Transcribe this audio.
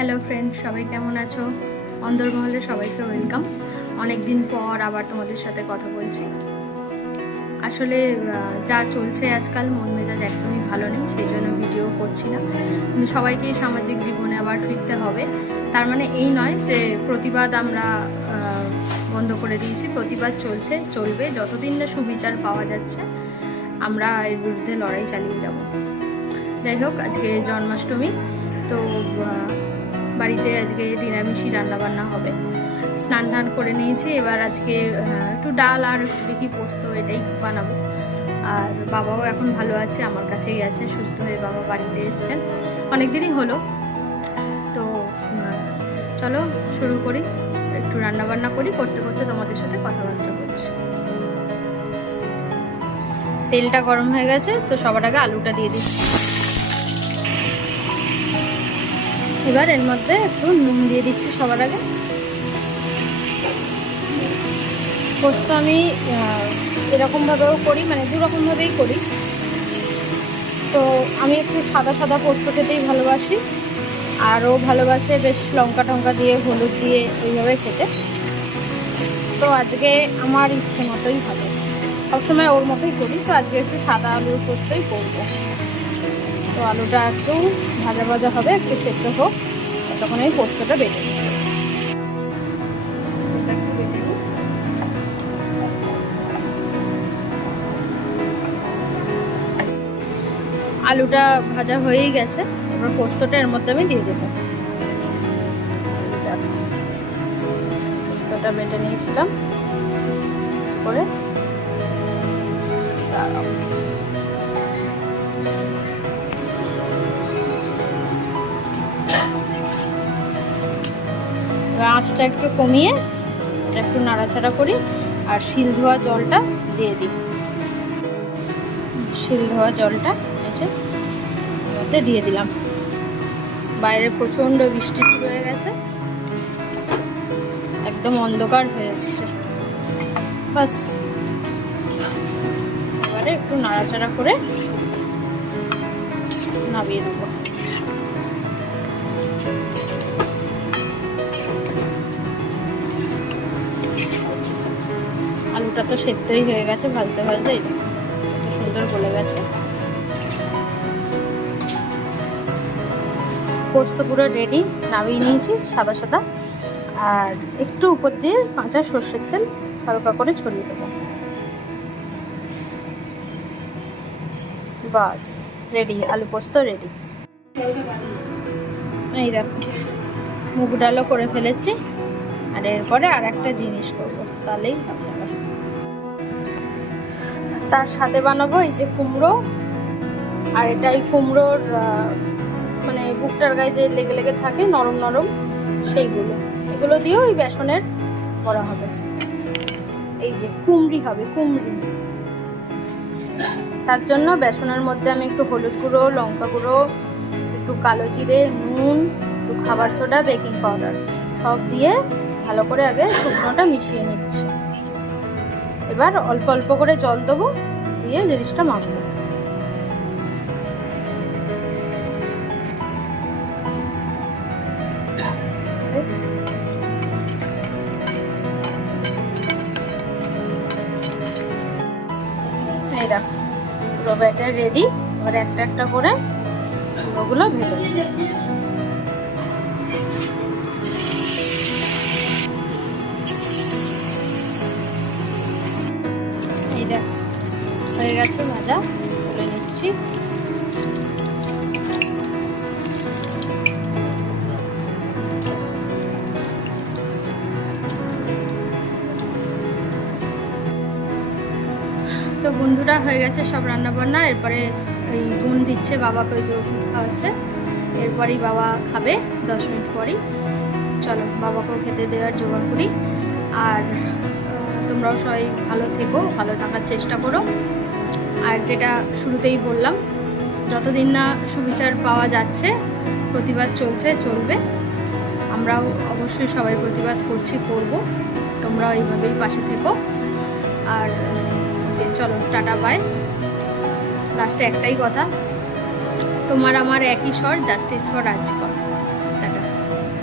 Hello friend সবাই কেমন আছো? অন্দরমহলে সবাইকে ওয়েলকাম অনেক দিন পর আবার তোমাদের সাথে কথা বলছি। আসলে যা চলছে আজকাল, মন মেজাজ একদমই ভালো নেই সেই জন্য ভিডিও করছি না সবাইকেই সামাজিক জীবনে আবার ফিরতে হবে। তার মানে এই নয় যে প্রতিবাদ আমরা বন্ধ করে দিয়েছি। প্রতিবাদ চলছে, চলবে। যতদিন না সুবিচার পাওয়া যাচ্ছে, আমরা এর বিরুদ্ধে লড়াই চালিয়ে যাব। যাই হোক, আজকে জন্মাষ্টমী। তো বাড়িতে আজকে নিরামিষই রান্নাবান্না হবে। স্নান টান করে নিয়েছি, এবার আজকে একটু ডাল আর দেখি পোস্ত এটাই বানাবো। আর বাবাও এখন ভালো আছে, আমার কাছেই আছে, সুস্থ হয়ে বাবা বাড়িতে এসছেন অনেক দিনই হলো। তো চলো শুরু করি, একটু রান্না বান্না করি, করতে করতে তোমাদের সাথে কথাবার্তা বলছি তেলটা গরম হয়ে গেছে, তো সবার আগে আলুটা দিয়ে দিচ্ছি। এবার এর মধ্যে একটু নুন দিয়ে দিচ্ছি সবার আগে। পোস্ত আমি এরকমভাবেও করি মানে দুরকমভাবেই করি। তো আমি একটু সাদা সাদা পোস্ত খেতেই ভালোবাসি আরও ভালোবাসে বেশ লঙ্কা টঙ্কা দিয়ে, হলুদ দিয়ে এইভাবে খেতে। তো আজকে আমার ইচ্ছে মতোই হবে। সবসময় ওর মতোই করি, তো আজকে একটু সাদা আলুর পোস্তই করব। তো আলুটা একটু ভাজা ভাজা হবে, একটু সেদ্ধ হোক, তখন আমি পোস্তটা বেটে। আলুটা ভাজা হয়েই গেছে, এবার পোস্তটা এর মধ্যে আমি দিয়ে দেবো পোস্তটা বেটে নিয়েছিলাম, করে আঁচটা একটু কমিয়ে একটু নাড়াচাড়া করি আর শিল ধোয়া জলটা দিয়ে দিই। শিল ধোয়া জলটা এসে দিয়ে দিলাম। বাইরে প্রচণ্ড বৃষ্টি শুরু হয়ে গেছে। একদম অন্ধকার হয়ে এসছে। বাস। এবারে একটু নাড়াচাড়া করে নামিয়ে দেবো। আলুটা তো সেদ্ধই হয়ে গেছে, ভাজতে ভাজতে সুন্দর গলে গেছে। পোস্ত পুরো রেডি নামিয়ে নিয়েছি সাদা সাদা। আর একটু উপর দিয়ে কাঁচা সর্ষের তেল হালকা করে ছড়িয়ে দেবো। বাস রেডি আলু পোস্ত রেডি এই দেখো, মুগ ডালও করে ফেলেছি। আর এরপরে আর একটা জিনিস করব, তাহলেই হবে। তার সাথে বানাবো এই যে কুমড়ো। আর এটা এই কুমড়োর মানে বুকটার গায়ে যে লেগে লেগে থাকে, নরম নরম, সেইগুলো। এগুলো দিয়েও ওই বেসনের করা হবে। এই যে কুমড়ি হবে, কুমড়ি। তার জন্য বেসনের মধ্যে আমি একটু হলুদ গুঁড়ো, লঙ্কা গুঁড়ো, একটু কালো জিরে, নুন, একটু খাবার সোডা, বেকিং পাউডার সব দিয়ে ভালো করে আগে শুকনোটা মিশিয়ে নিচ্ছি। এবার অল্প অল্প করে জল দেবো, দিয়ে জিনিসটা মাখবো। এই রেডি এবার একটা একটা করে ওগুলো ভেজে হয়ে গেছে ভাজা। তুলে নিচ্ছি। তো বন্ধুরা, হয়ে গেছে সব রান্না বান্না এরপরে ওই বোন দিচ্ছে বাবাকে ওই যে ওষুধ খাওয়াচ্ছে। এরপরেই বাবা খাবে, দশ মিনিট পরই। চলো, বাবাকেও খেতে দেওয়ার জোগাড় করি। আর তোমরাও সবাই ভালো থেকো, ভালো থাকার চেষ্টা করো। আর যেটা শুরুতেই বললাম, যতদিন না সুবিচার পাওয়া যাচ্ছে, প্রতিবাদ চলছে, চলবে। আমরাও অবশ্যই সবাই প্রতিবাদ করছি, করব। তোমরাও এইভাবেই পাশে থেকো। আর চলো, টাটা, বাই। লাস্টে একটাই কথা, তোমার আমার একই স্বর জাস্টিস ফর রাজকর